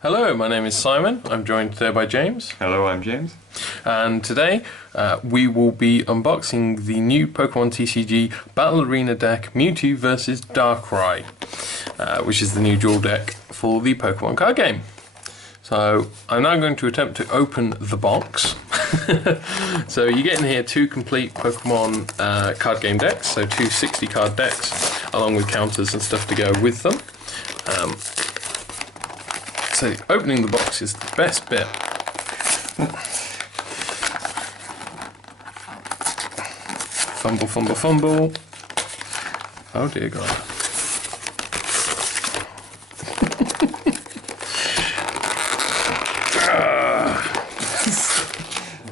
Hello, my name is Simon. I'm joined today by James. Hello, I'm James. And today we will be unboxing the new Pokemon TCG Battle Arena deck Mewtwo vs Darkrai, which is the new dual deck for the Pokemon card game. So I'm now going to attempt to open the box. So you get in here two complete Pokemon card game decks, so two 60 card decks along with counters and stuff to go with them. So opening the box is the best bit. Fumble, fumble, fumble. Oh dear God.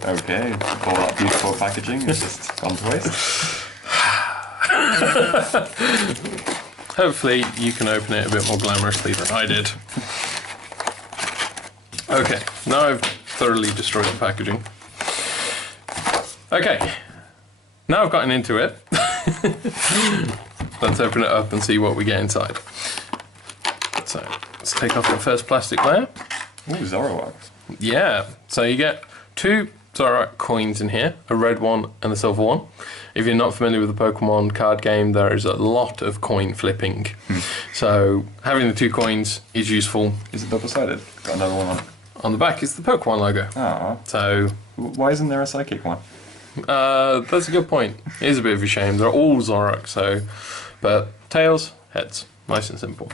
Okay, all that beautiful packaging is just gone to waste. Hopefully you can open it a bit more glamorously than I did. Okay, now I've thoroughly destroyed the packaging. Okay, now I've gotten into it. Let's open it up and see what we get inside. So, let's take off the first plastic layer. Ooh, Zoroark. Yeah, so you get two Zoroark coins in here, a red one and a silver one. If you're not familiar with the Pokemon card game, there is a lot of coin flipping. So having the two coins is useful. Is it double-sided? Got another one on. On the back is the Pokemon logo. Ah. So Why isn't there a psychic one? that's a good point. It is a bit of a shame. They're all Zoroark, so... But tails, heads. Nice and simple.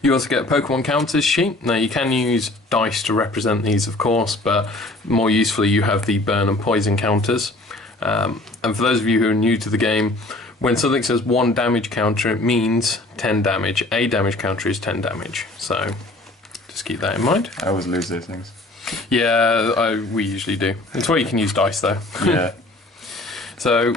You also get a Pokemon counters sheet. Now you can use dice to represent these, of course, but more usefully you have the burn and poison counters. And for those of you who are new to the game, when something says 1 damage counter, it means 10 damage. A damage counter is 10 damage. So just keep that in mind. I always lose those things. Yeah, we usually do. It's where you can use dice though. Yeah. So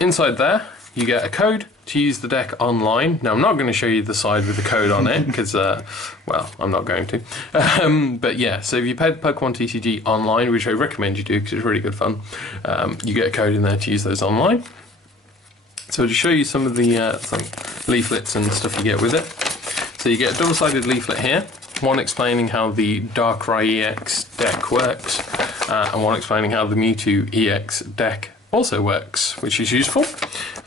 inside there, you get a code to use the deck online. Now I'm not going to show you the side with the code on it because, well, I'm not going to. But yeah, so if you played Pokemon TCG online, which I recommend you do because it's really good fun, you get a code in there to use those online. So to show you some of the some leaflets and stuff you get with it. So you get a double-sided leaflet here, one explaining how the Darkrai EX deck works, and one explaining how the Mewtwo EX deck also works, which is useful.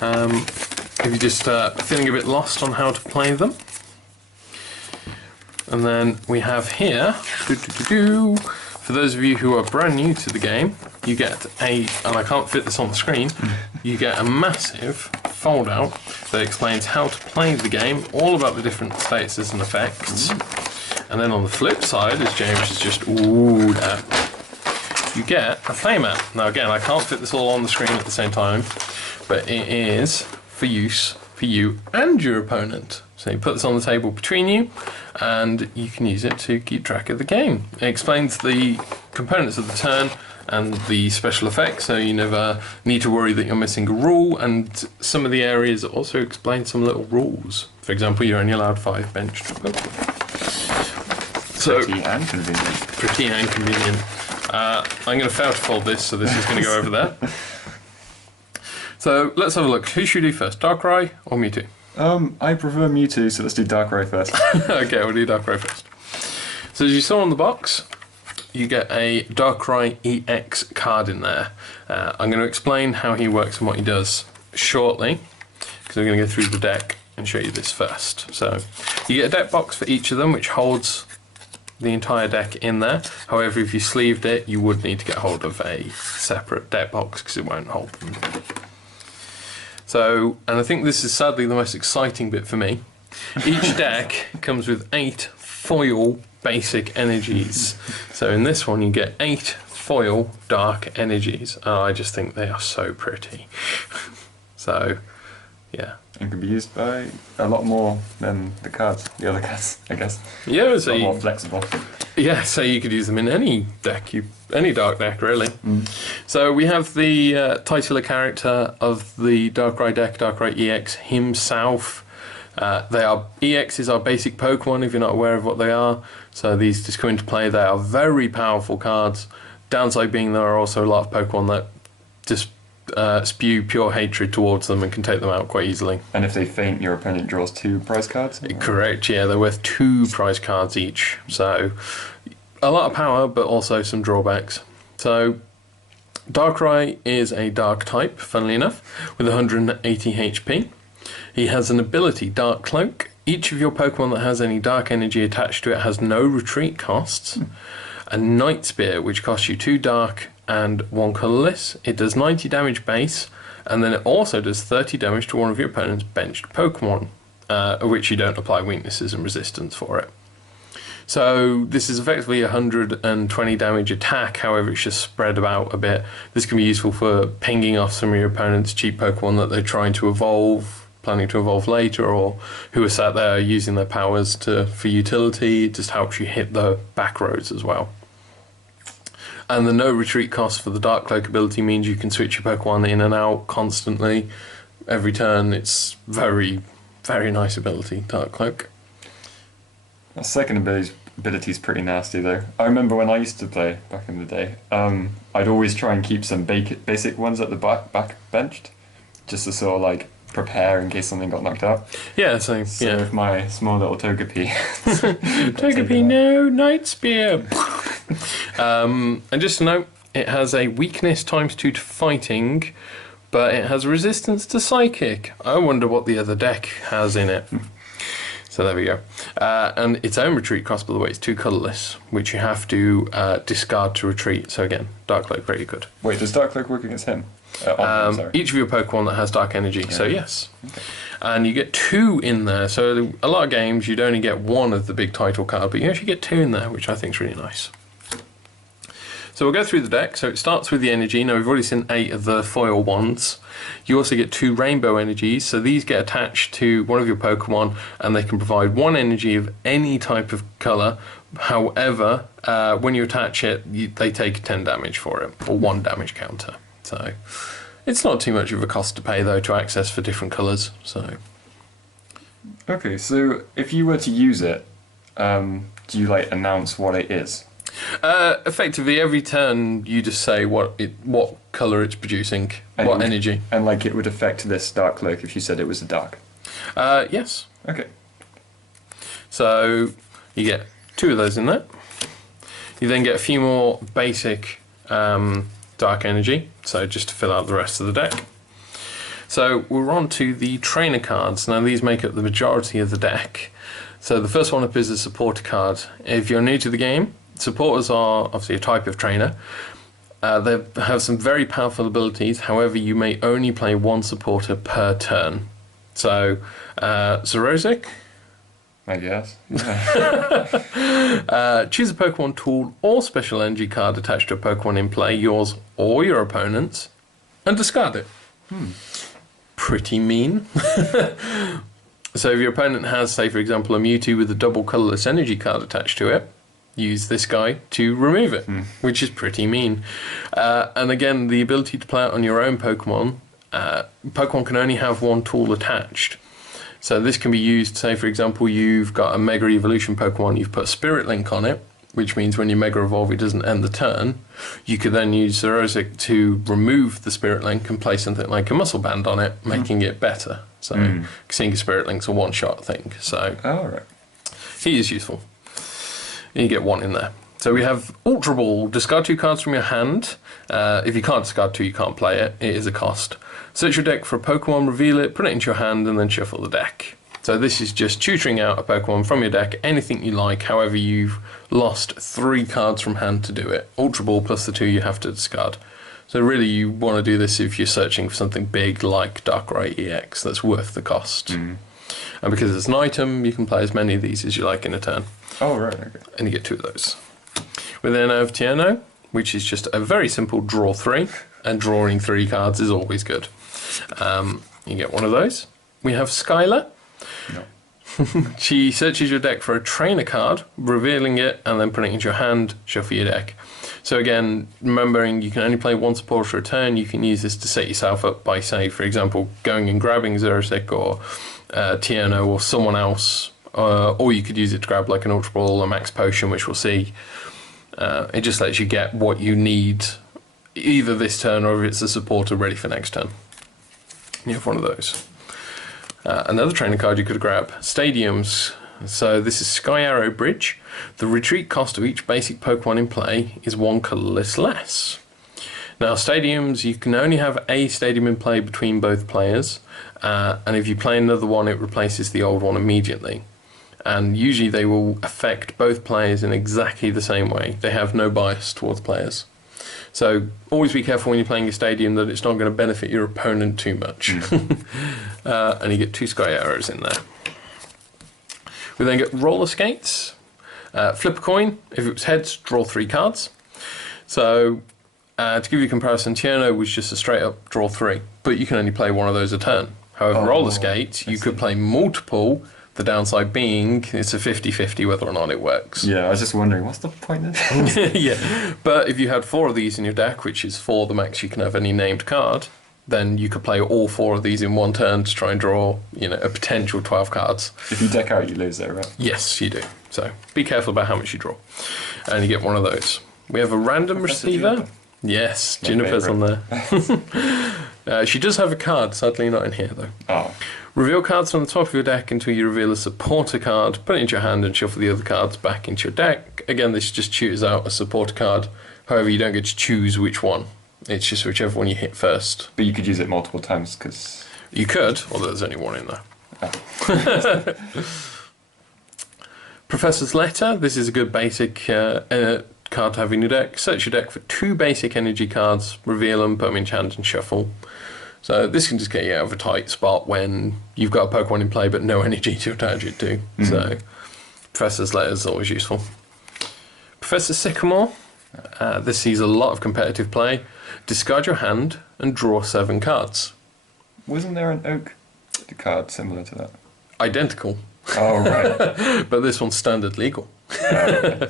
If you're just feeling a bit lost on how to play them. And then we have here, for those of you who are brand new to the game, you get and I can't fit this on the screen, you get a massive fold out that explains how to play the game, all about the different statuses and effects. And then on the flip side, as James has just oohed at, you get a playmat. Now again, I can't fit this all on the screen at the same time, but it is for use for you and your opponent. So you put this on the table between you, and you can use it to keep track of the game. It explains the components of the turn and the special effects, so you never need to worry that you're missing a rule, and some of the areas also explain some little rules. For example, you're only allowed 5 benched Pokemon. So, Pretty and convenient. Pretty and convenient. I'm going to fail to fold this, so this is going to go over there. So let's have a look. Who should we do first, Darkrai or Mewtwo? I prefer Mewtwo, so let's do Darkrai first. Okay, we'll do Darkrai first. So as you saw on the box, you get a Darkrai EX card in there. I'm going to explain how he works and what he does shortly, because I'm going to go through the deck and show you this first. So you get a deck box for each of them, which holds the entire deck in there. However, if you sleeved it, you would need to get hold of a separate deck box because it won't hold them. So, and I think this is sadly the most exciting bit for me. Each deck comes with 8 foil basic energies. So in this one you get 8 foil dark energies. Oh, I just think they are so pretty. So, yeah. And can be used by a lot more than the other cards, I guess. Yeah, so a lot more flexible. Yeah, so you could use them in any deck, any dark deck really. So we have the titular character of the Darkrai deck, Darkrai EX himself. EXs are basic Pokemon if you're not aware of what they are. So these just come into play. They are very powerful cards. Downside being there are also a lot of Pokemon that just spew pure hatred towards them and can take them out quite easily. And if they faint, your opponent draws 2 prize cards? Correct, yeah, they're worth 2 prize cards each. So, a lot of power, but also some drawbacks. So, Darkrai is a dark type, funnily enough, with 180 HP. He has an ability, Dark Cloak. Each of your Pokemon that has any dark energy attached to it has no retreat costs. A Night Spear, which costs you 2 dark and 1 colourless. It does 90 damage base, and then it also does 30 damage to one of your opponent's benched Pokemon, which you don't apply weaknesses and resistance for it. So this is effectively 120 damage attack, however it's just spread about a bit. This can be useful for pinging off some of your opponent's cheap Pokemon that they're trying to evolve, planning to evolve later, or who are sat there using their powers for utility. It just helps you hit the back roads as well. And the no retreat cost for the Dark Cloak ability means you can switch your Pokemon in and out constantly, every turn. It's very, very nice ability, Dark Cloak. The second ability is pretty nasty though. I remember when I used to play back in the day, I'd always try and keep some basic ones at the back benched, just to sort of like prepare in case something got knocked out. Yeah, same. So yeah. with my small little Togepi. Togepi, no, Night Spear. And just to note, it has a weakness ×2 to fighting, but it has resistance to psychic. I wonder what the other deck has in it. So there we go. And its own retreat cost, by the way, is 2 colourless, which you have to discard to retreat. So again, Dark Cloak, very good. Wait, does Dark Cloak work against him? Each of your Pokemon that has dark energy, Yeah. so yes. Okay. And you get 2 in there, so a lot of games you'd only get 1 of the big title card, but you actually get 2 in there, which I think is really nice. So we'll go through the deck. So it starts with the energy. Now we've already seen 8 of the foil ones. You also get 2 rainbow energies, so these get attached to one of your Pokemon and they can provide 1 energy of any type of colour. However, when you attach it, they take 10 damage for it, or 1 damage counter. So it's not too much of a cost to pay though to access for different colours. So Okay, so if you were to use it, do you like announce what it is? effectively, every turn you just say what colour it's producing, And what it would- energy. And like it would affect this Dark Cloak if you said it was a dark. Yes. Okay. So you get 2 of those in there. You then get a few more basic dark energy, so just to fill out the rest of the deck. So we're on to the trainer cards. Now these make up the majority of the deck. So the first one up is a supporter card. If you're new to the game, supporters are obviously a type of trainer. They have some very powerful abilities, however you may only play 1 supporter per turn. So Zoroark, I guess. choose a Pokemon tool or special energy card attached to a Pokemon in play, yours or your opponent's, and discard it. Pretty mean. So if your opponent has, say for example, a Mewtwo with a double colourless energy card attached to it, use this guy to remove it, which is pretty mean. And again, the ability to play it on your own Pokemon, Pokemon can only have 1 tool attached. So this can be used, say for example, you've got a Mega Evolution Pokemon, you've put a Spirit Link on it, which means when you Mega Evolve it doesn't end the turn. You could then use Zoroark to remove the Spirit Link and place something like a Muscle Band on it, making it better. So seeing a Spirit Link's a one-shot thing, so Oh, right. he is useful. And you get 1 in there. So we have Ultra Ball. Discard 2 cards from your hand. If you can't discard 2, you can't play it. It is a cost. Search your deck for a Pokemon, reveal it, put it into your hand, and then shuffle the deck. So this is just tutoring out a Pokemon from your deck, anything you like. However, you've lost 3 cards from hand to do it. Ultra Ball plus the 2 you have to discard. So really you want to do this if you're searching for something big like Darkrai EX that's worth the cost. And because it's an item, you can play as many of these as you like in a turn. Oh, right, okay. And you get 2 of those. We then have Tierno, which is just a very simple draw 3, and drawing 3 cards is always good. You get 1 of those. We have Skylar. No. She searches your deck for a trainer card, revealing it, and then putting it into your hand, shuffle your deck. So again, remembering you can only play 1 supporter a turn, you can use this to set yourself up by, say, for example, going and grabbing Zoroark or Tierno or someone else, or you could use it to grab like an Ultra Ball or Max Potion, which we'll see. It just lets you get what you need either this turn or if it's a supporter ready for next turn. You have one of those. Another training card you could grab, Stadiums. So this is Sky Arrow Bridge. The retreat cost of each basic Pokemon in play is 1 colourless less. Now Stadiums, you can only have a stadium in play between both players, and if you play another one it replaces the old one immediately. And usually they will affect both players in exactly the same way. They have no bias towards players. So always be careful when you're playing a stadium that it's not going to benefit your opponent too much. And you get 2 Sky Arrows in there. We then get Roller Skates. Flip a coin. If it was heads, draw 3 cards. So to give you a comparison, Tierno was just a straight up draw 3, but you can only play one of those a turn. However, Roller Skates, you could play multiple. The downside being it's a 50-50 whether or not it works. Yeah, I was just wondering, what's the point of this? Yeah, but if you had 4 of these in your deck, which is 4 the max you can have any named card, then you could play all 4 of these in one turn to try and draw, a potential 12 cards. If you deck out, you lose though, right? Yes, you do. So be careful about how much you draw. And you get one of those. We have a random receiver. Juniper. Yes, My Juniper's favourite. on there. She does have a card, sadly not in here though. Oh. Reveal cards from the top of your deck until you reveal a supporter card, put it into your hand and shuffle the other cards back into your deck. Again, this just chooses out a supporter card. However, you don't get to choose which one. It's just whichever one you hit first. But you could use it multiple times, because... You could, although there's only one in there. Oh. Professor's Letter. This is a good basic card to have in your deck. Search your deck for 2 basic energy cards, reveal them, put them in your hand and shuffle. So this can just get you out of a tight spot when you've got a Pokemon in play but no energy to attach it to. So Professor's Letter is always useful. Professor Sycamore. This sees a lot of competitive play. Discard your hand and draw 7 cards. Wasn't there an Oak card similar to that? Identical. Oh, right. But this one's standard legal. Okay.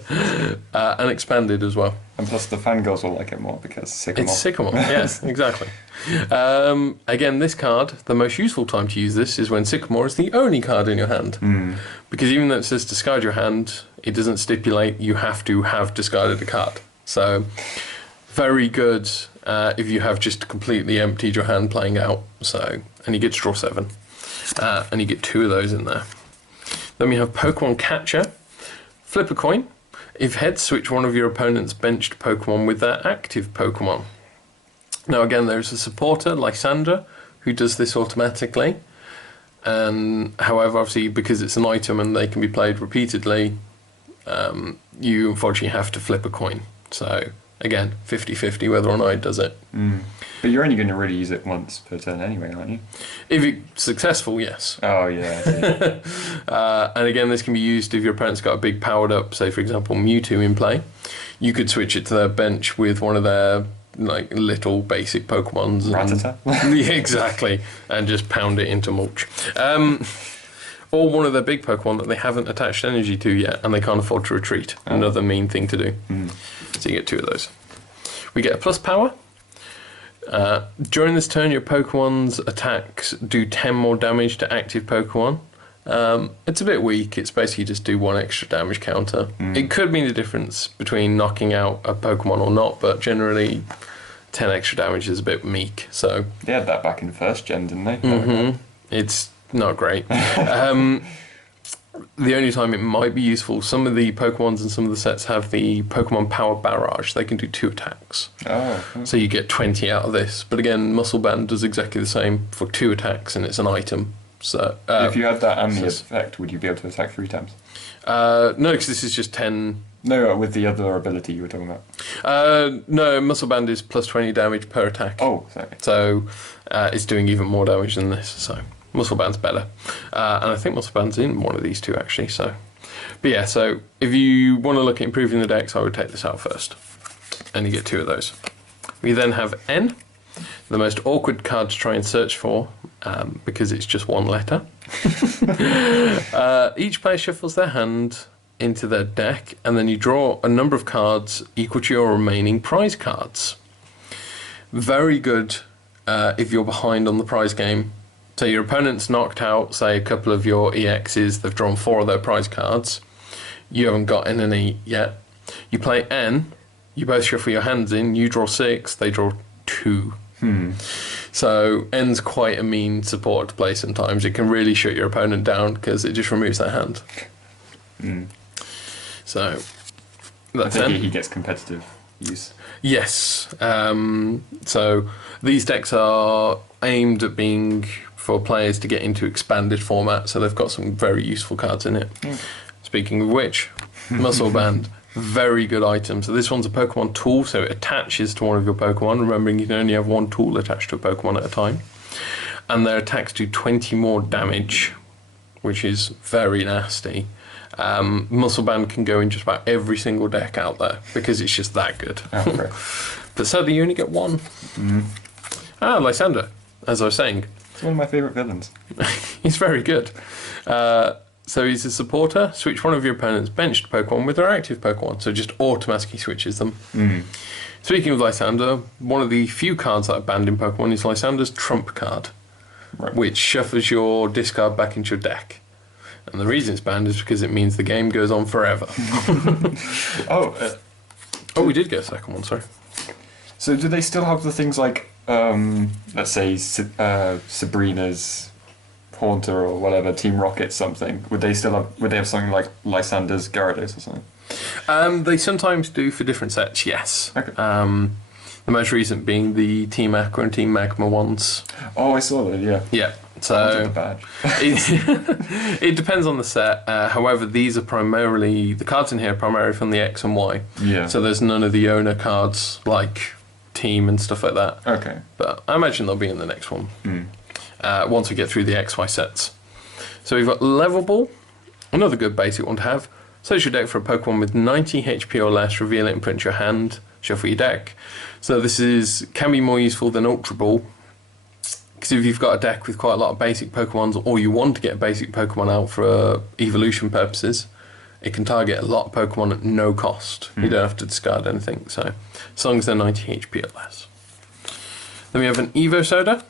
And expanded as well. And plus the fangirls will like it more because Sycamore. It's Sycamore, yes, exactly. Again, this card, the most useful time to use this is when Sycamore is the only card in your hand. Because even though it says discard your hand, it doesn't stipulate you have to have discarded a card. So, very good if you have just completely emptied your hand playing out. So, and you get to draw 7. And you get 2 of those in there. Then we have Pokemon Catcher. Flip a coin. If heads, switch one of your opponent's benched Pokemon with their active Pokemon. Now again, there's a supporter, Lysandra, who does this automatically. And however, obviously, because it's an item and they can be played repeatedly, you unfortunately have to flip a coin. So again, 50-50 whether or not it does it. But you're only going to really use it once per turn anyway, aren't you? If it's successful, yes. Oh, yeah. And again, this can be used if your opponent's got a big powered up, say for example Mewtwo in play. You could switch it to their bench with one of their little basic Pokemons. Rattata? Yeah, exactly. And just pound it into mulch. Or one of their big Pokemon that they haven't attached energy to yet and they can't afford to retreat. Another mean thing to do. So you get 2 of those. We get a plus power. During this turn, your Pokemon's attacks do 10 more damage to active Pokemon. It's a bit weak. It's basically just do 1 extra damage counter. It could mean the difference between knocking out a Pokemon or not, but generally 10 extra damage is a bit meek. So they had that back in first gen, didn't they? It's not great. The only time it might be useful, some of the Pokemons and some of the sets have the Pokemon Power Barrage. They can do 2 attacks. Oh. So you get 20 out of this. But again, Muscle Band does exactly the same for 2 attacks, and it's an item. So if you had that and the effect, would you be able to attack 3 times? No, because this is just 10... No, with the other ability you were talking about. No, Muscle Band is plus 20 damage per attack. Oh, sorry. So it's doing even more damage than this, so... Muscle Band's better. And I think Muscle Band's in one of these 2 actually, so... But yeah, so if you want to look at improving the decks, I would take this out first. And you get 2 of those. We then have N, the most awkward card to try and search for, because it's just 1 letter. Each player shuffles their hand into their deck, and then you draw a number of cards equal to your remaining prize cards. Very good if you're behind on the prize game. So your opponent's knocked out, say, a couple of your EXs, they've drawn 4 of their prize cards. You haven't got any yet. You play N, You both shuffle your hands in, you draw 6, they draw 2. So N's quite a mean supporter to play sometimes. It can really shut your opponent down because it just removes their hand. So that's I think N. he gets competitive use. Yes. So these decks are aimed at being for players to get into expanded format, so they've got some very useful cards in it. Speaking of which, Muscle Band, very good item. So this one's a Pokemon tool, so it attaches to one of your Pokemon. Remembering you can only have one tool attached to a Pokemon at a time. And their attacks do 20 more damage, which is very nasty. Muscle Band can go in just about every single deck out there because it's just that good. Okay. But sadly, you only get one. Lysander, as I was saying. It's one of my favourite villains. He's very good. So he's a supporter. Switch one of your opponent's benched Pokemon with their active Pokemon, so just automatically switches them. Speaking of Lysander, one of the few cards that are banned in Pokemon is Lysander's Trump card, which shuffles your discard back into your deck. And the reason it's banned is because it means the game goes on forever. We did get a second one, sorry. So do they still have the things like, let's say, Sabrina's Haunter or whatever, Team Rocket something? Would they have something like Lysander's Gyarados or something? They sometimes do for different sets, yes. Okay. The most recent being the Team Aqua and Team Magma ones. Oh, I saw that, yeah. Yeah. I So wanted the badge. it depends on the set. However, these are primarily, the cards in here are primarily from the X and Y. Yeah. So there's none of the owner cards like Team and stuff like that. Okay. But I imagine they'll be in the next one. Once we get through the XY sets. So we've got Level Ball, another good basic one to have. Search your deck for a Pokemon with 90 HP or less, reveal it and put it into your hand, shuffle your deck. So this can be more useful than Ultra Ball, because if you've got a deck with quite a lot of basic Pokemons, or you want to get a basic Pokemon out for evolution purposes, it can target a lot of Pokemon at no cost. You don't have to discard anything, so as long as they're 90 HP or less. Then we have an Evo Soda.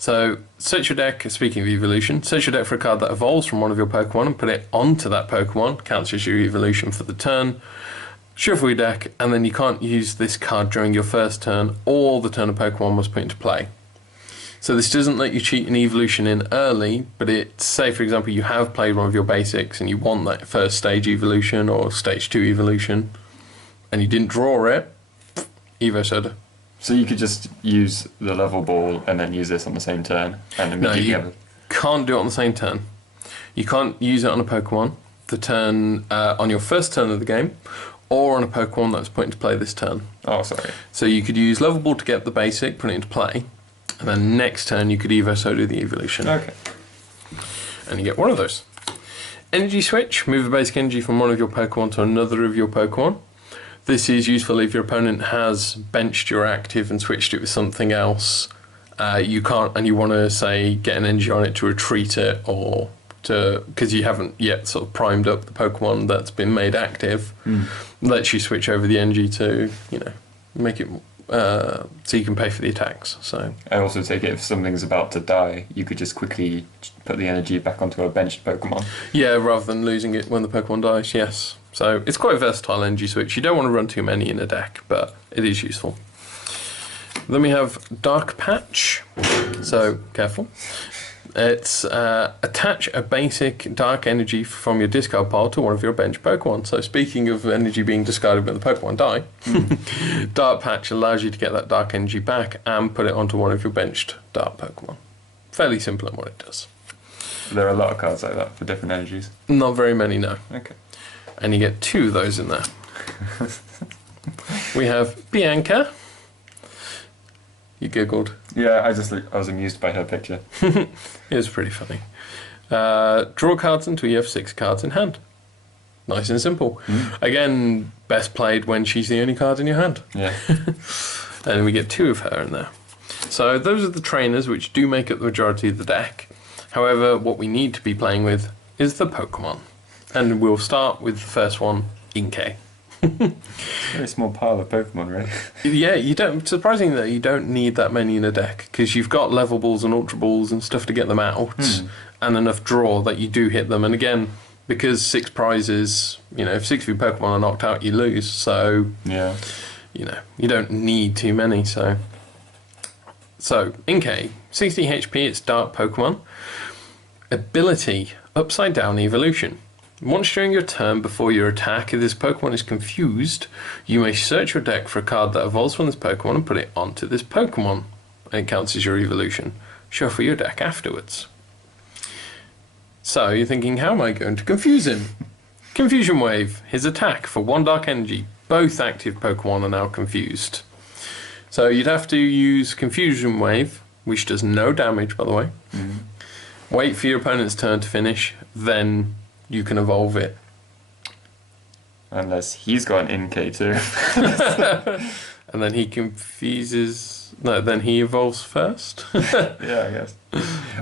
So, search your deck, speaking of evolution, search your deck for a card that evolves from one of your Pokemon and put it onto that Pokemon, counts as your evolution for the turn. Shuffle your deck, and then you can't use this card during your first turn or the turn a Pokemon was put into play. So this doesn't let you cheat an evolution in early, but say for example you have played one of your basics and you want that first stage evolution or stage 2 evolution, and you didn't draw it, Evo Soda. So you could just use the Level Ball and then use this on the same turn and immediately have it. Can't do it on the same turn. You can't use it on a Pokemon the turn on your first turn of the game, or on a Pokemon that's put into play this turn. Oh, sorry. So you could use Level Ball to get the basic, put it into play, and then next turn you could Evo Soda the evolution. Okay. And you get one of those. Energy Switch, move the basic energy from one of your Pokemon to another of your Pokemon. This is useful if your opponent has benched your active and switched it with something else. You can't, and you want to say get an energy on it to retreat it, or because you haven't yet sort of primed up the Pokemon that's been made active. Lets you switch over the energy to make it so you can pay for the attacks. So I also take it if something's about to die, you could just quickly put the energy back onto a benched Pokemon. yeah, rather than losing it when the Pokemon dies. Yes. So it's quite a versatile energy switch. You don't want to run too many in a deck, but it is useful. Then we have Dark Patch. So careful. It's attach a basic dark energy from your discard pile to one of your bench Pokemon. So speaking of energy being discarded when the Pokemon die, Dark Patch allows you to get that dark energy back and put it onto one of your benched dark Pokemon. Fairly simple in what it does. There are a lot of cards like that for different energies. Not very many, no. Okay. And you get 2 of those in there. We have Bianca. You giggled. Yeah, I was amused by her picture. It was pretty funny. Draw cards until you have 6 cards in hand. Nice and simple. Again, best played when she's the only card in your hand. Yeah. And we get 2 of her in there. So those are the trainers which do make up the majority of the deck. However, what we need to be playing with is the Pokemon. And we'll start with the first one, Inkay. Very small pile of Pokemon, right? Yeah, you don't. Surprisingly, though, you don't need that many in a deck because you've got Level Balls and Ultra Balls and stuff to get them out, and enough draw that you do hit them. And again, because 6 prizes, if 6 of your Pokemon are knocked out, you lose. So, yeah, you don't need too many. So Inkay, 60 HP, it's Dark Pokemon. Ability, Upside Down Evolution. Once during your turn before your attack, if this Pokemon is confused, you may search your deck for a card that evolves from this Pokemon and put it onto this Pokemon. And it counts as your evolution. Shuffle your deck afterwards. So you're thinking, how am I going to confuse him? Confusion Wave, his attack for 1 Dark Energy. Both active Pokemon are now confused. So you'd have to use Confusion Wave, which does no damage, by the way. Wait for your opponent's turn to finish, then you can evolve it. Unless he's got an Inkay too. And then he confuses... No, then he evolves first? Yeah, I guess.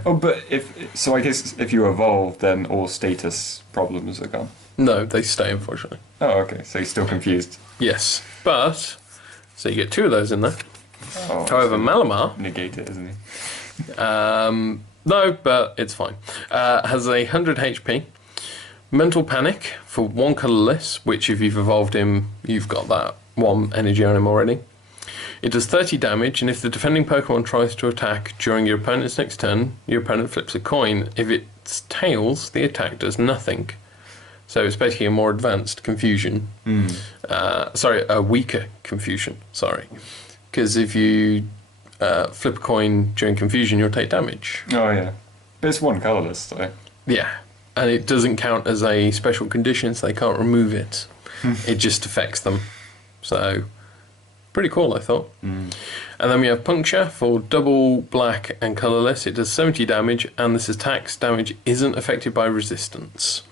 Oh, but I guess if you evolve, then all status problems are gone. No, they stay, unfortunately. Oh, okay, so he's still confused. Yes, but... So you get 2 of those in there. Oh, However, so Malamar... negate it, isn't he? No, but it's fine. Has 100 HP. Mental Panic for 1 colourless, which if you've evolved him, you've got that 1 energy on him already. It does 30 damage, and if the defending Pokemon tries to attack during your opponent's next turn, your opponent flips a coin. If it's tails, the attack does nothing. So it's basically a more advanced confusion. A weaker confusion, sorry. Because if you flip a coin during confusion, you'll take damage. Oh, yeah. But it's 1 colourless, so... Yeah, and it doesn't count as a special condition, so they can't remove it. It just affects them. So, pretty cool, I thought. And then we have Puncture for double black and colourless. It does 70 damage, and this attack's damage isn't affected by resistance.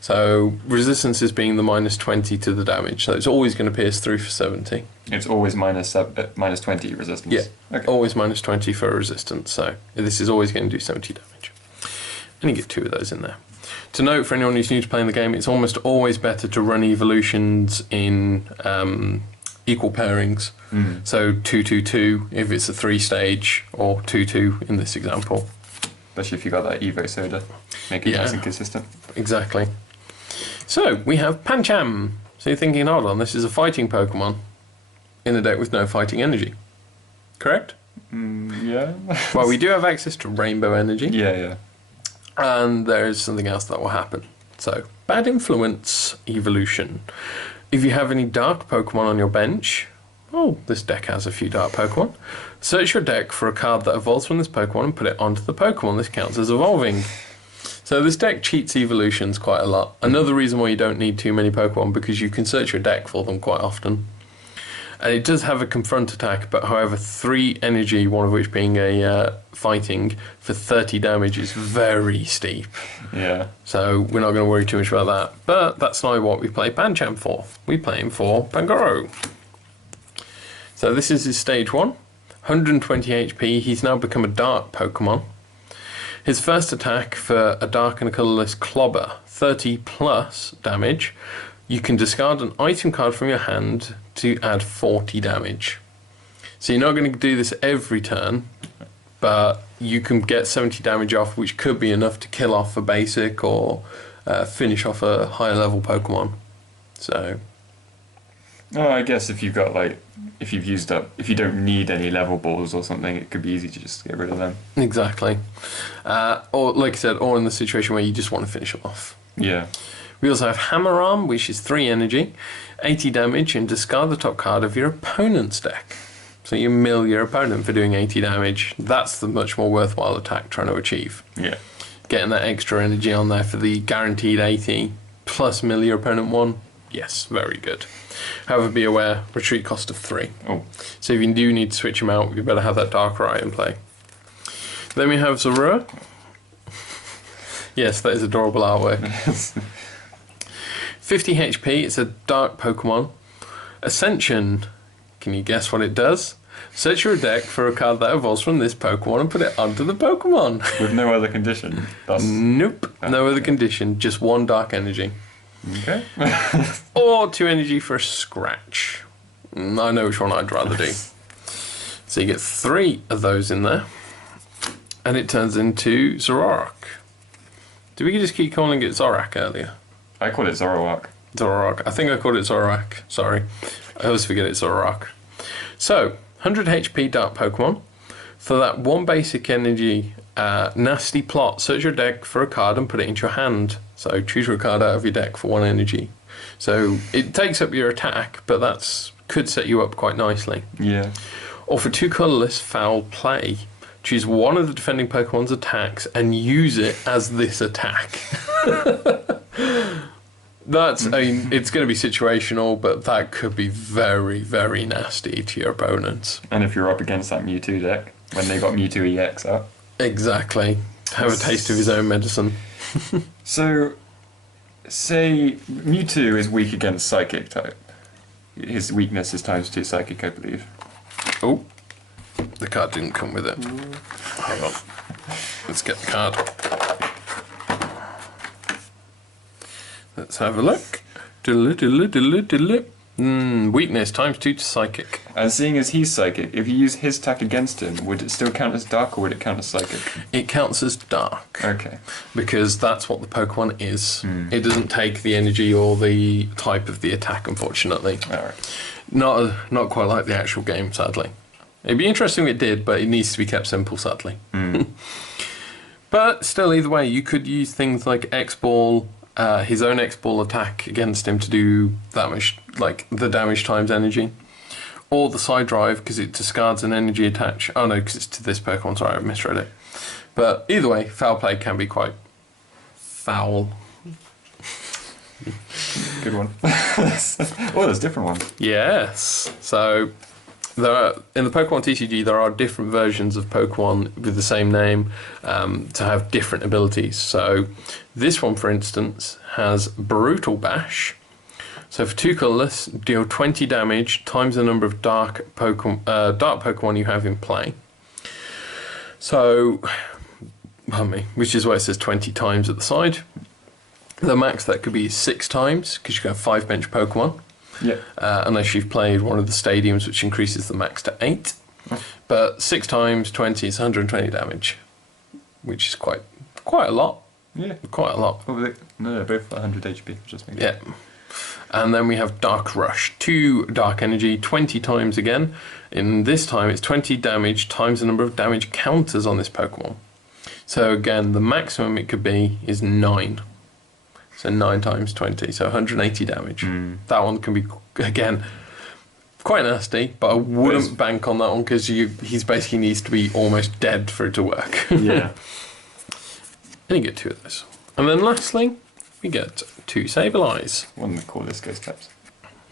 So, resistance is being the -20 to the damage, so it's always going to pierce through for 70. It's always -20 resistance? Yeah, okay. Always -20 for resistance, so this is always going to do 70 damage. And you get 2 of those in there. To note, for anyone who's new to playing the game, it's almost always better to run evolutions in equal pairings. So 2-2-2 if it's a 3-stage, or 2-2 in this example. Especially if you got that Evo Soda. Make it nice and consistent. Exactly. So, we have Pancham. So you're thinking, hold on, this is a fighting Pokemon in a deck with no fighting energy. Correct? Yeah. Well, we do have access to Rainbow Energy. Yeah. And there's something else that will happen. So, Bad Influence Evolution. If you have any Dark Pokemon on your bench, this deck has a few Dark Pokemon, search your deck for a card that evolves from this Pokemon and put it onto the Pokemon. This counts as evolving. So this deck cheats evolutions quite a lot. Another reason why you don't need too many Pokemon, because you can search your deck for them quite often. And it does have a confront attack, but however 3 energy, one of which being a fighting, for 30 damage is very steep. Yeah. So we're not going to worry too much about that. But that's not what we play Pancham for. We play him for Pangoro. So this is his stage 1. 120 HP. He's now become a Dark Pokemon. His first attack for a Dark and a colourless Clobber, 30 plus damage. You can discard an item card from your hand to add 40 damage. So you're not going to do this every turn, but you can get 70 damage off, which could be enough to kill off a basic or finish off a higher level Pokemon. So... Oh, I guess if you've got if you don't need any level balls or something, it could be easy to just get rid of them. Exactly. Or like I said, or in the situation where you just want to finish them off. Yeah. We also have Hammer Arm, which is 3 energy, 80 damage, and discard the top card of your opponent's deck. So you mill your opponent for doing 80 damage. That's the much more worthwhile attack trying to achieve. Yeah. Getting that extra energy on there for the guaranteed 80 plus mill your opponent 1. Yes, very good. However, be aware, retreat cost of 3. Oh. So if you do need to switch him out, you better have that Darkrai in play. Then we have Zorua. Yes, that is adorable artwork. 50 HP, it's a Dark Pokemon. Ascension, can you guess what it does? Search your deck for a card that evolves from this Pokemon and put it onto the Pokemon. With no other condition? Nope, no other condition, just 1 Dark Energy. Okay. Or 2 energy for a Scratch. I know which one I'd rather do. So you get 3 of those in there. And it turns into Zoroark. Did we just keep calling it Zorak earlier? I call it Zoroark. Zoroark. I think I called it Zorak. Sorry. I always forget it's Zoroark. So, 100 HP Dark Pokemon. For that one basic energy nasty plot, search your deck for a card and put it into your hand. So, choose a card out of your deck for one energy. So, it takes up your attack, but that's could set you up quite nicely. Yeah. Or for 2 colourless Foul Play, choose one of the defending Pokemon's attacks and use it as this attack. That's, I mean, it's going to be situational, but that could be very, very nasty to your opponents. And if you're up against that Mewtwo deck, when they got Mewtwo EX up. Exactly. Have a taste of his own medicine. So, say Mewtwo is weak against Psychic type. His weakness is ×2 Psychic, I believe. Oh, the card didn't come with it. Hang on. Let's get the card. Let's have a look. Weakness ×2 to Psychic. And seeing as he's Psychic, if you use his attack against him, would it still count as Dark or would it count as Psychic? It counts as Dark. Okay. Because that's what the Pokemon is. It doesn't take the energy or the type of the attack, unfortunately. Alright. Not quite like the actual game, sadly. It'd be interesting if it did, but it needs to be kept simple, sadly. But still, either way, you could use things like X-Ball, his own X-Ball attack against him to do damage, like the damage times energy. Or the Side Drive, because it discards an energy attach. Oh no, because it's to this Pokemon, sorry, I misread it. But either way, Foul Play can be quite foul. Good one. Oh, there's different ones. Yes. So, there are, in the Pokemon TCG, there are different versions of Pokemon with the same name to have different abilities. So, this one, for instance, has Brutal Bash. So, for 2 colourless, deal 20 damage times the number of dark Pokemon you have in play. So, pardon me, which is why it says 20 times at the side. The max that could be 6 times, because you can have 5 bench Pokemon. Yeah. Unless you've played one of the stadiums, which increases the max to 8. But 6 times 20 is 120 damage, which is quite a lot. Yeah. Quite a lot. Oh, no, they're both 100 HP. Just make Yeah. And then we have Dark Rush. 2 Dark Energy, 20 times again. In this time, it's 20 damage times the number of damage counters on this Pokemon. So again, the maximum it could be is 9. So 9 times 20, so 180 damage. That one can be, again, quite nasty, but I wouldn't bank on that one because he's basically needs to be almost dead for it to work. Yeah. And you get 2 of those. And then lastly, we get 2 Sableyes. One of the coolest ghost types.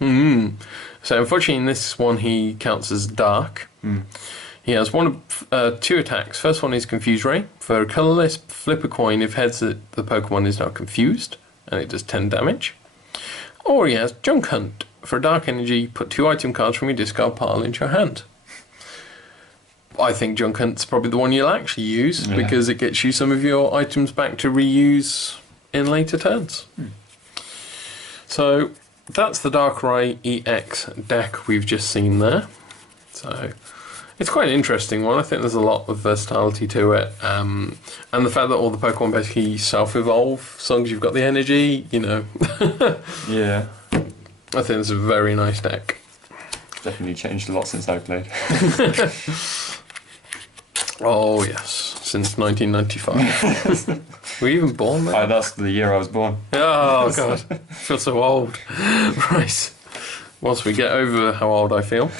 So unfortunately in this one he counts as Dark. He has 2 attacks. First one is Confuse Ray. For a colourless, flip a coin if heads that the Pokemon is now confused, and it does 10 damage. Or he has Junk Hunt. For Dark Energy, put 2 item cards from your discard pile into your hand. I think Junk Hunt's probably the one you'll actually use, because it gets you some of your items back to reuse in later turns. So that's the Darkrai EX deck we've just seen there. So it's quite an interesting one. I think there's a lot of versatility to it, and the fact that all the Pokemon basically self-evolve as long as you've got the energy, you know. Yeah. I think it's a very nice deck. Definitely changed a lot since I played. Oh yes, since 1995. Were you even born then? That's the year I was born. Oh god, I feel so old. Right, once we get over how old I feel.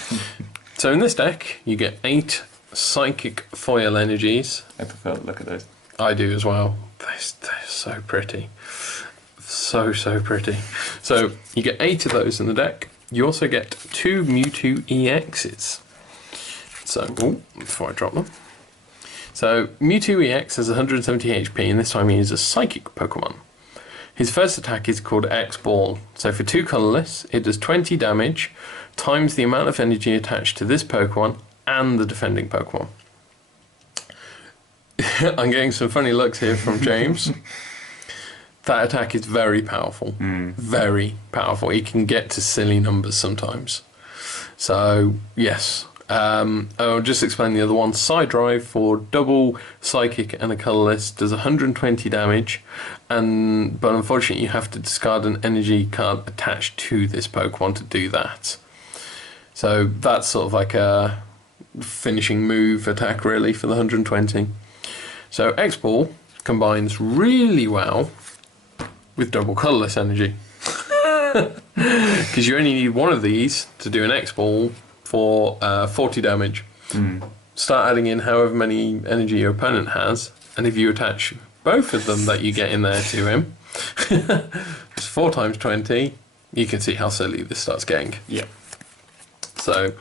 So in this deck, you get 8 Psychic Foil Energies. I prefer to look at those. I do as well. They're so pretty. So pretty. So you get 8 of those in the deck. You also get 2 Mewtwo EXs. So, before I drop them. So Mewtwo EX has 170 HP, and this time he is a Psychic Pokemon. His first attack is called X-Ball. So for 2 colourless, it does 20 damage, times the amount of energy attached to this Pokemon and the defending Pokemon. I'm getting some funny looks here from James. That attack is very powerful. Very powerful. He can get to silly numbers sometimes. So, yes. I'll just explain the other one. Side Drive for double Psychic and a Colourless does 120 damage, but unfortunately you have to discard an energy card attached to this Pokemon to do that. So that's sort of like a finishing move attack really for the 120. So X-Ball combines really well with double Colourless energy. Because you only need one of these to do an X-Ball for 40 damage. Start adding in however many energy your opponent has, and if you attach both of them that you get in there to him, it's 4 times 20, you can see how silly this starts getting. Yeah. So,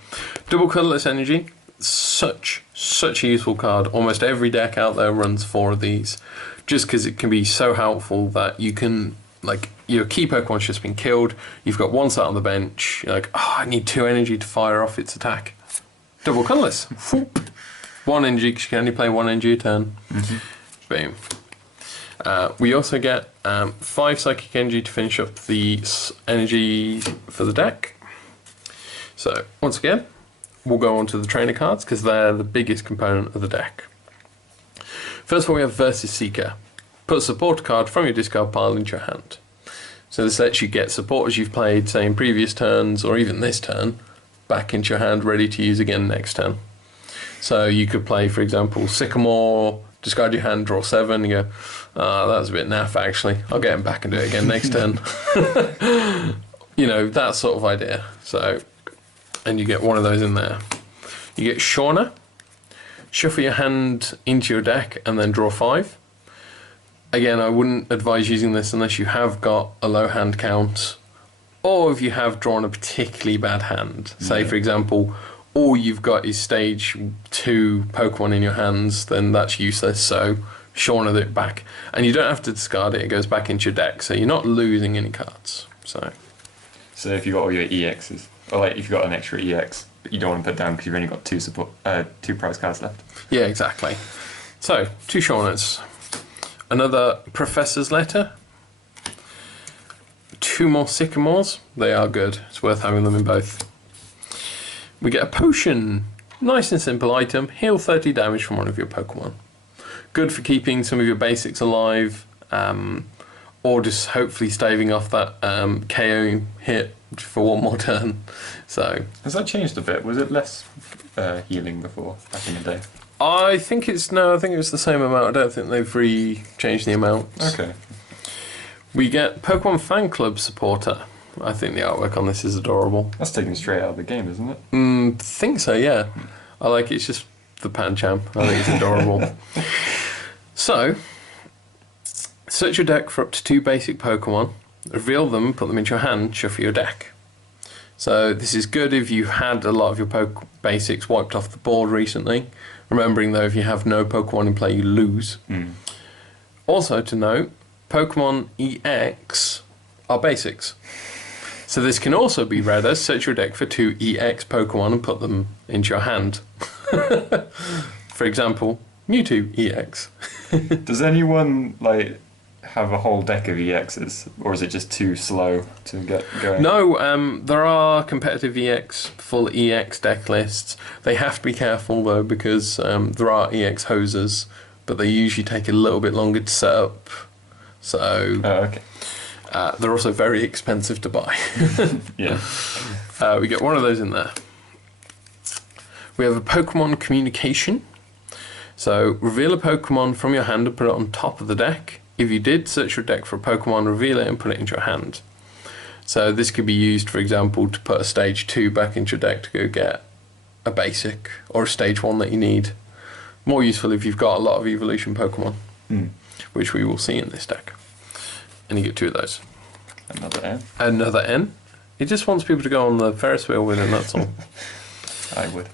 double Colourless energy, such a useful card. Almost every deck out there runs 4 of these, just because it can be so helpful that you can, like, your key Pokemon's just been killed, you've got one sat on the bench, you're like, oh, I need 2 energy to fire off its attack. Double Colourless. 1 energy, because you can only play 1 energy a turn. Boom. We also get 5 Psychic Energy to finish up the energy for the deck. So, once again, we'll go on to the trainer cards, because they're the biggest component of the deck. First of all, we have Versus Seeker. Put a support card from your discard pile into your hand. So this lets you get supporters you've played, say in previous turns, or even this turn, back into your hand, ready to use again next turn. So you could play, for example, Sycamore, discard your hand, draw 7, and you go, that was a bit naff actually, I'll get him back and do it again next turn. You know, that sort of idea. So, and you get one of those in there. You get Shauna, shuffle your hand into your deck and then draw 5. Again, I wouldn't advise using this unless you have got a low hand count, or if you have drawn a particularly bad hand. Say, for example, all you've got is stage 2 Pokemon in your hands, then that's useless, so Shauna it back. And you don't have to discard it, it goes back into your deck, so you're not losing any cards. So if you've got all your EXs, or like if you've got an extra EX, but you don't want to put down because you've only got 2 prize cards left. Yeah, exactly. So, 2 Shaunas. Another Professor's Letter. 2 more Sycamores. They are good. It's worth having them in both. We get a Potion. Nice and simple item. Heal 30 damage from one of your Pokemon. Good for keeping some of your basics alive, or just hopefully staving off that KO hit for one more turn. So has that changed a bit? Was it less healing before, back in the day? I think it's the same amount. I don't think they've changed the amount. Okay. We get Pokemon Fan Club Supporter. I think the artwork on this is adorable. That's taken straight out of the game, isn't it? Think so, yeah. I like it. It's just the Pancham. I think it's adorable. So, search your deck for up to 2 basic Pokemon, reveal them, put them into your hand, shuffle your deck. So this is good if you've had a lot of your basics wiped off the board recently. Remembering though, if you have no Pokemon in play, you lose. Also to note, Pokemon EX are basics. So this can also be read as search your deck for 2 EX Pokemon and put them into your hand. For example, Mewtwo EX. Does anyone have a whole deck of EXs, or is it just too slow to get going? No, there are competitive EX, full EX deck lists. They have to be careful though, because there are EX hosers, but they usually take a little bit longer to set up. So okay. They're also very expensive to buy. Yeah. We get one of those in there. We have a Pokemon Communication. So reveal a Pokemon from your hand and put it on top of the deck. If you did, search your deck for a Pokemon, reveal it and put it into your hand. So this could be used, for example, to put a stage 2 back into your deck to go get a basic, or a stage 1 that you need. More useful if you've got a lot of evolution Pokemon, which we will see in this deck. And you get 2 of those. Another N. Another N. He just wants people to go on the Ferris wheel with him, that's all. I would.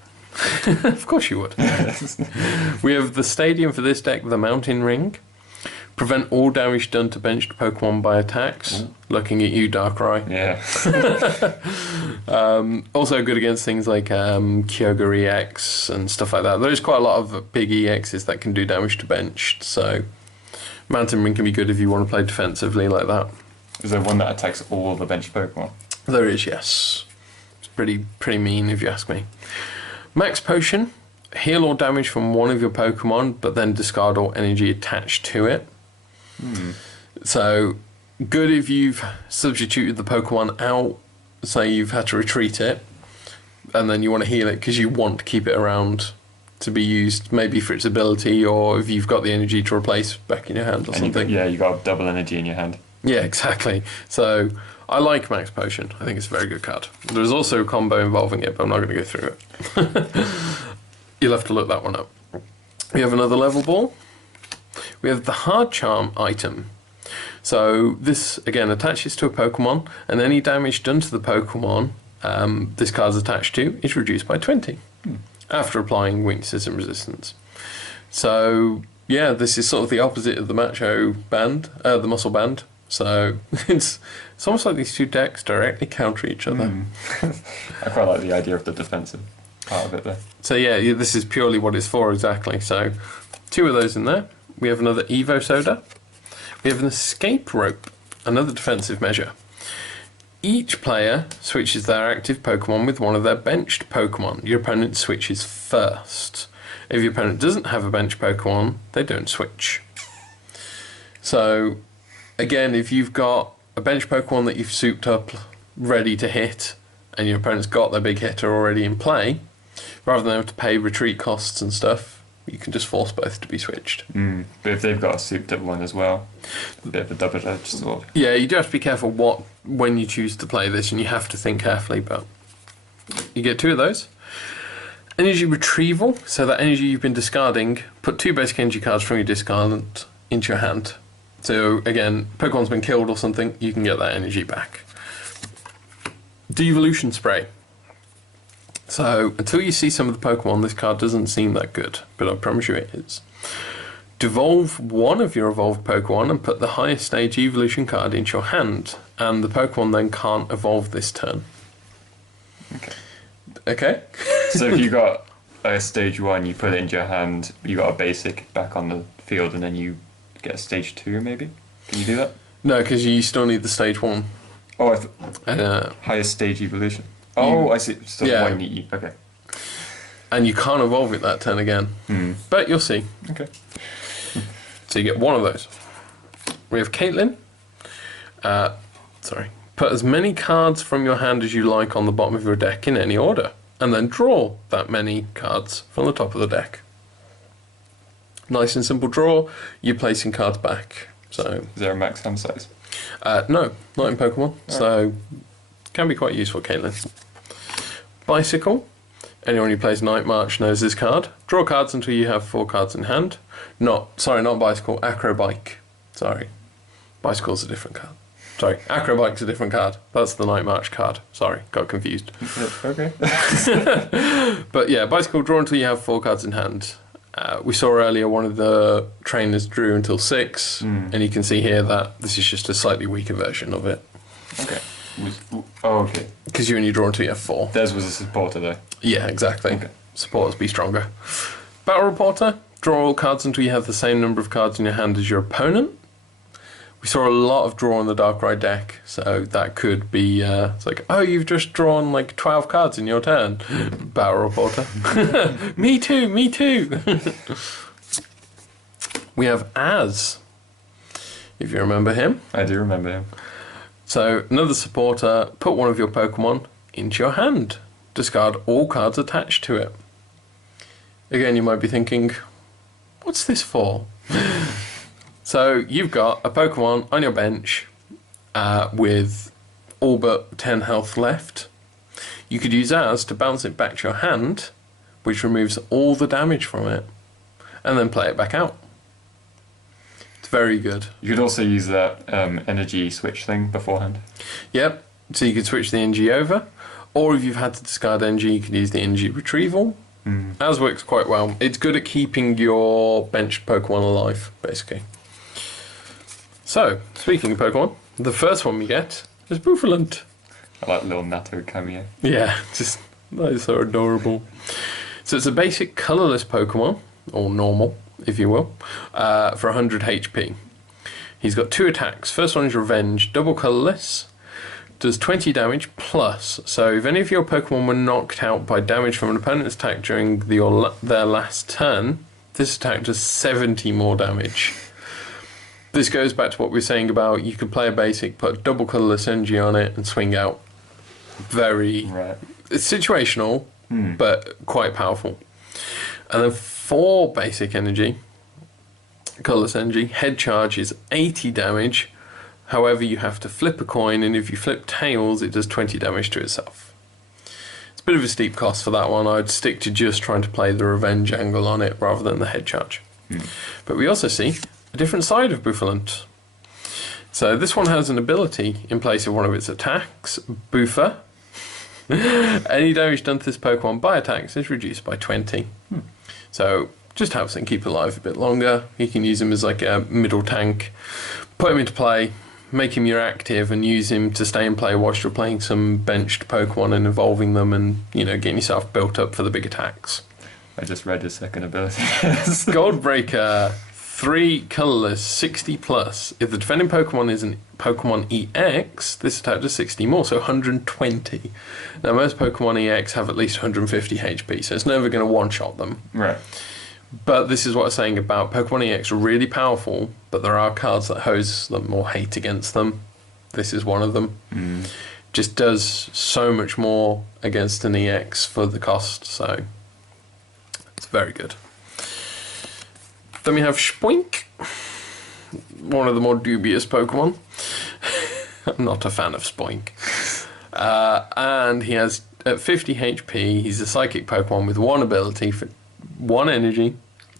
Of course you would. We have the stadium for this deck, the Mountain Ring. Prevent all damage done to benched Pokemon by attacks. Ooh. Looking at you, Darkrai. Yeah. Also good against things like Kyogre EX and stuff like that. There's quite a lot of big EXs that can do damage to benched, so Mountain Ring can be good if you want to play defensively like that. Is there one that attacks all the benched Pokemon? There is, yes. It's pretty mean if you ask me. Max Potion, heal all damage from one of your Pokemon, but then discard all energy attached to it. So, good if you've substituted the Pokemon out, say you've had to retreat it, and then you want to heal it because you want to keep it around to be used, maybe for its ability, or if you've got the energy to replace back in your hand or something. You got double energy in your hand. Yeah, exactly. So I like Max Potion. I think it's a very good card. There's also a combo involving it, but I'm not going to go through it. You'll have to look that one up. We have another level ball. We have the Hard Charm item. So this, again, attaches to a Pokemon, and any damage done to the Pokemon this card's attached to is reduced by 20 after applying weaknesses and resistance. So, yeah, this is sort of the opposite of the Macho band, the Muscle Band. So it's almost like these two decks directly counter each other. I quite like the idea of the defensive part of it there. So yeah, this is purely what it's for, exactly. So 2 of those in there. We have another Evo Soda. We have an Escape Rope, another defensive measure. Each player switches their active Pokemon with one of their benched Pokemon. Your opponent switches first. If your opponent doesn't have a benched Pokemon, they don't switch. So, again, if you've got a bench Pokemon that you've souped up ready to hit, and your opponent's got their big hitter already in play, rather than have to pay retreat costs and stuff, you can just force both to be switched. But if they've got a souped up one as well, a bit of a double-edged sword. Yeah, you do have to be careful when you choose to play this, and you have to think carefully, but you get 2 of those. Energy Retrieval, so that energy you've been discarding, put 2 basic energy cards from your discard into your hand. So again, Pokemon's been killed or something, you can get that energy back. Devolution Spray. So, until you see some of the Pokemon, this card doesn't seem that good, but I promise you it is. Devolve one of your evolved Pokemon and put the highest stage evolution card into your hand, and the Pokemon then can't evolve this turn. Okay? So if you got a stage 1, you put it into your hand, you got a basic back on the field, and then you get a stage 2 maybe? Can you do that? No, because you still need the stage 1. Oh, highest stage evolution. Oh, I see. So yeah. Okay. And you can't evolve it that turn again. But you'll see. Okay. So you get 1 of those. We have Caitlin. Put as many cards from your hand as you like on the bottom of your deck in any order, and then draw that many cards from the top of the deck. Nice and simple draw. You're placing cards back. So is there a max hand size? No, not in Pokemon. So can be quite useful, Caitlin. Bicycle. Anyone who plays Night March knows this card. Draw cards until you have 4 cards in hand. Not Bicycle, Acrobike. Sorry. Bicycle's a different card. Sorry, Acrobike's a different card. That's the Night March card. Sorry, got confused. Okay. But yeah, Bicycle, draw until you have 4 cards in hand. We saw earlier one of the trainers drew until 6, and you can see here that this is just a slightly weaker version of it. Okay. Okay. Because you only draw until you have 4. Theirs was a supporter though. Yeah, exactly. Okay. Supporters be stronger. Battle Reporter, draw all cards until you have the same number of cards in your hand as your opponent. We saw a lot of draw in the Darkrai deck, so that could be, it's like, oh, you've just drawn like 12 cards in your turn. Battle Reporter. Me too, me too. We have Az, if you remember him. I do remember him. So, another supporter, put one of your Pokemon into your hand. Discard all cards attached to it. Again, you might be thinking, what's this for? So, you've got a Pokemon on your bench with all but 10 health left. You could use Az to bounce it back to your hand, which removes all the damage from it, and then play it back out. It's very good. You could also use that energy switch thing beforehand. Yep, so you could switch the energy over, or if you've had to discard energy, you could use the energy retrieval. Az works quite well. It's good at keeping your benched Pokemon alive, basically. So, speaking of Pokemon, the first one we get is Bouffalant. I like little Natto cameo. Yeah, just that is so adorable. So it's a basic colourless Pokemon, or normal, if you will, for 100 HP. He's got 2 attacks. First one is Revenge, double colourless. does 20 damage plus. So if any of your Pokemon were knocked out by damage from an opponent's attack during their last turn, this attack does 70 more damage. This goes back to what we were saying about you could play a basic, put a double colourless energy on it, and swing out. Very... It's situational, but quite powerful. And then for basic energy, colourless energy, head charge is 80 damage. However, you have to flip a coin, and if you flip tails, it does 20 damage to itself. It's a bit of a steep cost for that one. I'd stick to just trying to play the revenge angle on it rather than the head charge. But we also see a different side of Bouffalant. So this one has an ability in place of one of its attacks, Boofer. Any damage done to this Pokemon by attacks is reduced by 20. So just helps him keep alive a bit longer. You can use him as like a middle tank, put him into play, make him your active, and use him to stay in play whilst you're playing some benched Pokemon and evolving them, and getting yourself built up for the big attacks. I just read his second ability. Goldbreaker, 3 colourless, 60 plus. If the defending Pokemon is an Pokemon EX, this attack does 60 more, so 120. Now most Pokemon EX have at least 150 HP, so it's never going to one-shot them. Right. But this is what I'm saying about Pokemon EX are really powerful, but there are cards that hose them or hate against them. This is one of them. Just does so much more against an EX for the cost, so it's very good. Then we have Spoink, one of the more dubious Pokemon. I'm not a fan of Spoink. And he has, at 50 HP, he's a Psychic Pokemon with 1 ability for 1 energy,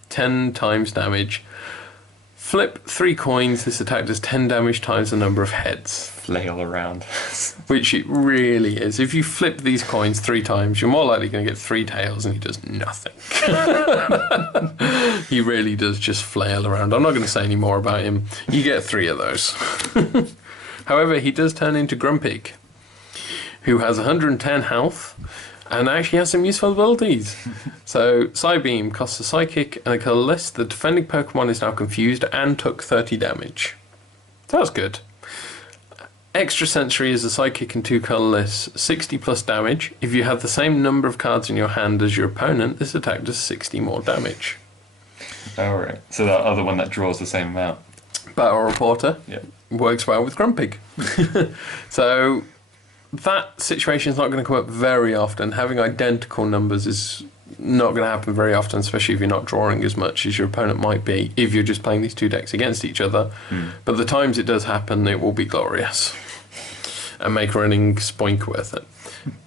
10 times damage. Flip 3 coins, this attack does 10 damage times the number of heads. Flail around. Which it really is. If you flip these coins 3 times, you're more likely going to get 3 tails, and he does nothing. He really does just flail around. I'm not going to say any more about him. You get 3 of those. However, he does turn into Grumpig, who has 110 health, and actually has some useful abilities. So, Psybeam costs a Psychic and a colourless. The defending Pokemon is now confused and took 30 damage. That's good. Extra Sensory is a Psychic and 2 colourless, 60 plus damage. If you have the same number of cards in your hand as your opponent, this attack does 60 more damage. Alright, so that other one that draws the same amount. Battle Reporter works well with Grumpig. So that situation is not going to come up very often. Having identical numbers is not going to happen very often, especially if you're not drawing as much as your opponent might be if you're just playing these 2 decks against each other. But the times it does happen, it will be glorious and make running Spoink worth it.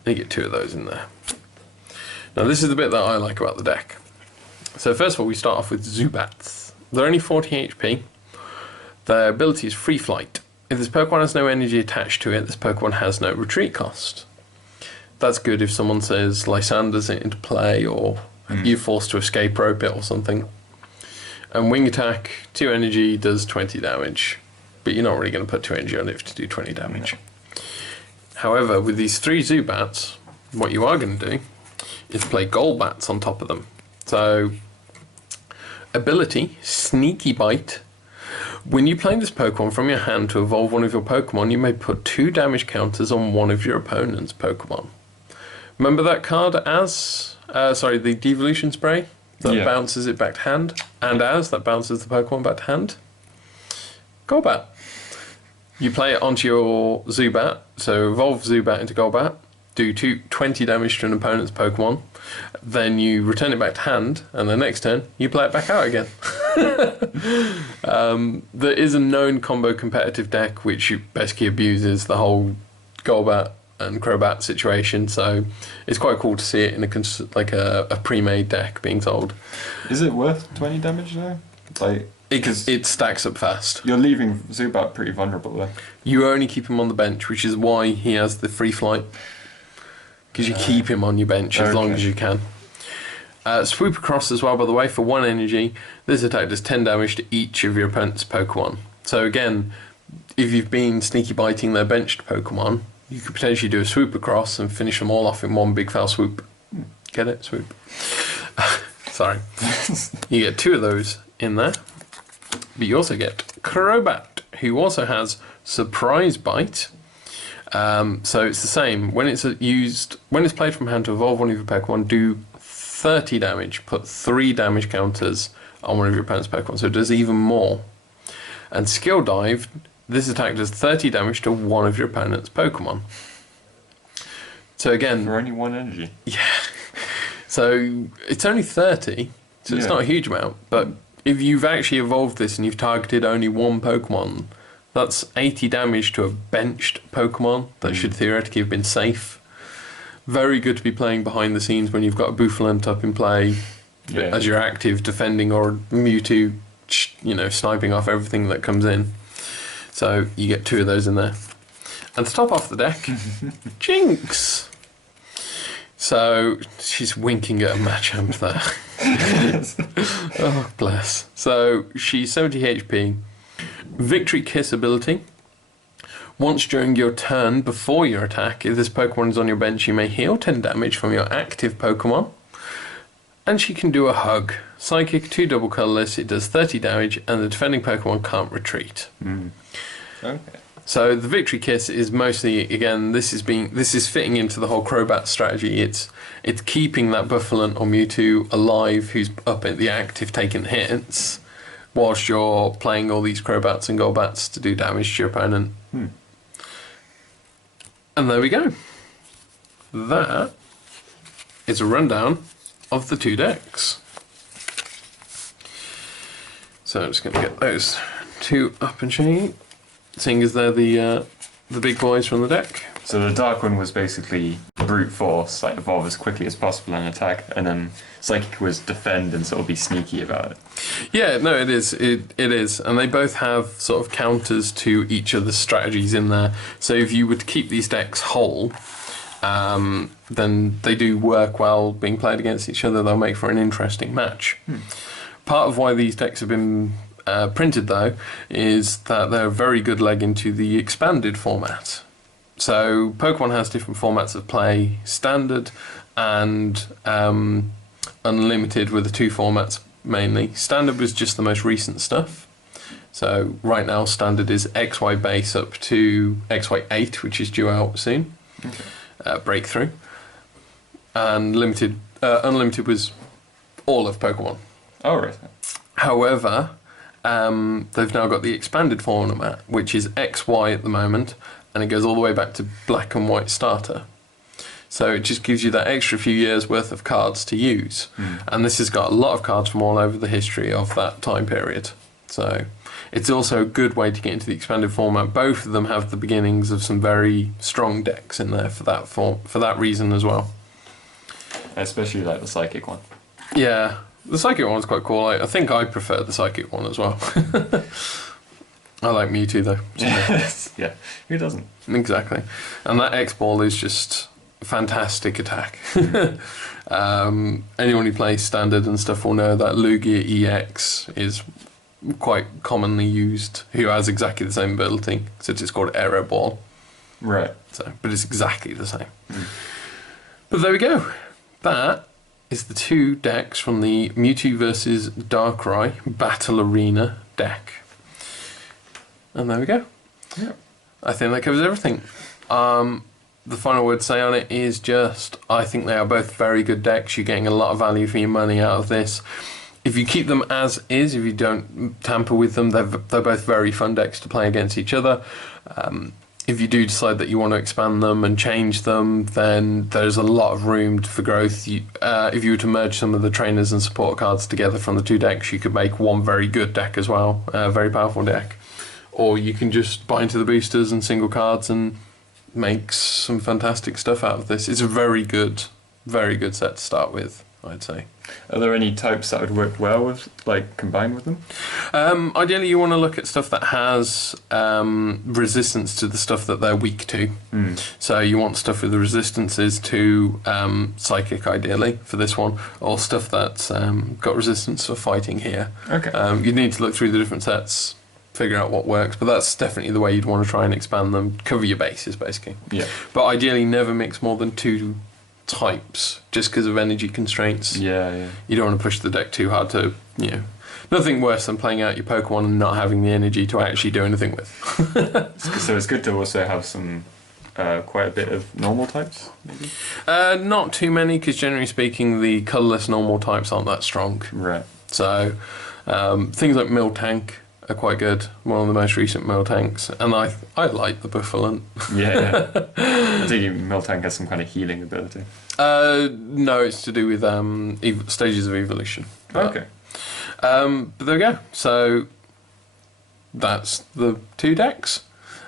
You get 2 of those in there. Now this is the bit that I like about the deck. So first of all, we start off with Zubats. They're only 40 HP. Their ability is Free Flight. If this Pokemon has no energy attached to it, this Pokemon has no retreat cost. That's good if someone says Lysander's it into play, or you're forced to escape rope it or something. And Wing Attack, 2 energy, does 20 damage. But you're not really going to put 2 energy on it to do 20 damage. However, with these 3 Zubats, what you are going to do is play Golbats on top of them. So, ability, Sneaky Bite. When you play this Pokemon from your hand to evolve one of your Pokemon, you may put 2 damage counters on one of your opponent's Pokemon. Remember that card as... the Devolution Spray that bounces it back to hand? And that bounces the Pokemon back to hand? Golbat. You play it onto your Zubat, so evolve Zubat into Golbat, do 20 damage to an opponent's Pokemon, then you return it back to hand, and the next turn, you play it back out again. There is a known combo competitive deck which basically abuses the whole Golbat and Crobat situation, so it's quite cool to see it in a pre-made deck being sold. Is it worth 20 damage though? It stacks up fast. You're leaving Zubat pretty vulnerable though. You only keep him on the bench, which is why he has the Free Flight. Because you keep him on your bench as long as you can. Swoop Across as well, by the way, for 1 energy. This attack does 10 damage to each of your opponent's Pokemon. So again, if you've been sneaky biting their benched Pokemon, you could potentially do a Swoop Across and finish them all off in one big foul swoop. Get it? Swoop. Sorry. You get 2 of those in there. But you also get Crobat, who also has Surprise Bite. So it's the same. When it's played from hand to evolve one of your Pokemon, do 30 damage. Put 3 damage counters on one of your opponent's Pokemon, so it does even more. And Skill Dive, this attack does 30 damage to one of your opponent's Pokemon. So again... For only 1 energy. Yeah. So it's only 30, so it's not a huge amount. But if you've actually evolved this and you've targeted only one Pokemon, that's 80 damage to a benched Pokemon that should theoretically have been safe. Very good to be playing behind the scenes when you've got a Bouffalant up in play as you're active defending, or Mewtwo, sniping off everything that comes in. So you get 2 of those in there. And to top off the deck, Jinx. So she's winking at a Machamp there. Oh, bless. So she's 70 HP. Victory Kiss ability. Once during your turn before your attack, if this Pokemon is on your bench, you may heal 10 damage from your active Pokemon. And she can do a Hug. Psychic, 2 double colourless, it does 30 damage, and the defending Pokemon can't retreat. Okay. So the Victory Kiss is mostly, again, this is fitting into the whole Crobat strategy. It's keeping that Bouffalant or Mewtwo alive who's up at the active taking hits, whilst you're playing all these Crobats and Golbats to do damage to your opponent. And there we go. That is a rundown of the 2 decks. So I'm just going to get those 2 up and shiny, seeing as they're the big boys from the deck. So the dark one was basically brute force, like evolve as quickly as possible and attack, and then Psychic was defend and sort of be sneaky about it. Yeah, no, it is. It is. And they both have sort of counters to each of the strategies in there. So if you were to keep these decks whole, then they do work well being played against each other. They'll make for an interesting match. Part of why these decks have been printed, though, is that they're a very good leg into the expanded format. So Pokemon has different formats of play, standard and unlimited were the 2 formats mainly. Standard was just the most recent stuff. So right now standard is XY base up to XY8, which is due out soon. Breakthrough. And unlimited was all of Pokemon. Oh, right. However, they've now got the expanded format, which is XY at the moment, and it goes all the way back to black and white starter. So it just gives you that extra few years worth of cards to use. And this has got a lot of cards from all over the history of that time period. So it's also a good way to get into the expanded format. Both of them have the beginnings of some very strong decks in there for that reason as well. I especially like the Psychic one. Yeah, the Psychic one's quite cool. I think I prefer the Psychic one as well. I like Mewtwo though. Yeah, who doesn't? Exactly. And that X-Ball is just a fantastic attack. Anyone who plays Standard and stuff will know that Lugia EX is quite commonly used, who has exactly the same ability, since it's called Aero Ball. Right. So, but it's exactly the same. But there we go. That is the 2 decks from the Mewtwo vs Darkrai Battle Arena deck. And there we go. Yeah. I think that covers everything. The final word to say on it is just, I think they are both very good decks. You're getting a lot of value for your money out of this. If you keep them as is, if you don't tamper with them, they're both very fun decks to play against each other. If you do decide that you want to expand them and change them, then there's a lot of room for growth. If you were to merge some of the trainers and support cards together from the 2 decks, you could make one very good deck as well, a very powerful deck. Or you can just buy into the boosters and single cards and make some fantastic stuff out of this. It's a very good set to start with, I'd say. Are there any types that would work well with, like, combined with them? Ideally, you want to look at stuff that has resistance to the stuff that they're weak to. So you want stuff with the resistances to Psychic, ideally, for this one, or stuff that's got resistance for fighting here. Okay. You need to look through the different sets, figure out what works, but that's definitely the way you'd want to try and expand them, cover your bases, basically. Yeah. But ideally, never mix more than 2 types, just because of energy constraints. Yeah. You don't want to push the deck too hard to, nothing worse than playing out your Pokemon and not having the energy to actually do anything with. So it's good to also have some quite a bit of normal types, maybe? Not too many, because generally speaking, the colourless normal types aren't that strong. Right. So things like Miltank are quite good. One of the most recent Miltanks, and I like the Buffalant. Yeah. I think Miltank has some kind of healing ability. No, it's to do with stages of evolution. Okay. But there we go. So that's the 2 decks.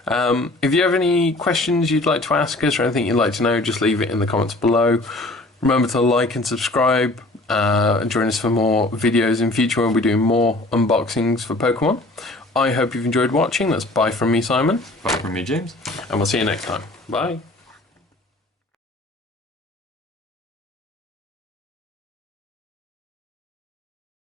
If you have any questions you'd like to ask us or anything you'd like to know, just leave it in the comments below. Remember to like and subscribe and join us for more videos in future when we're doing more unboxings for Pokemon. I hope you've enjoyed watching. That's bye from me, Simon. Bye from me, James. And we'll see you next time. Bye.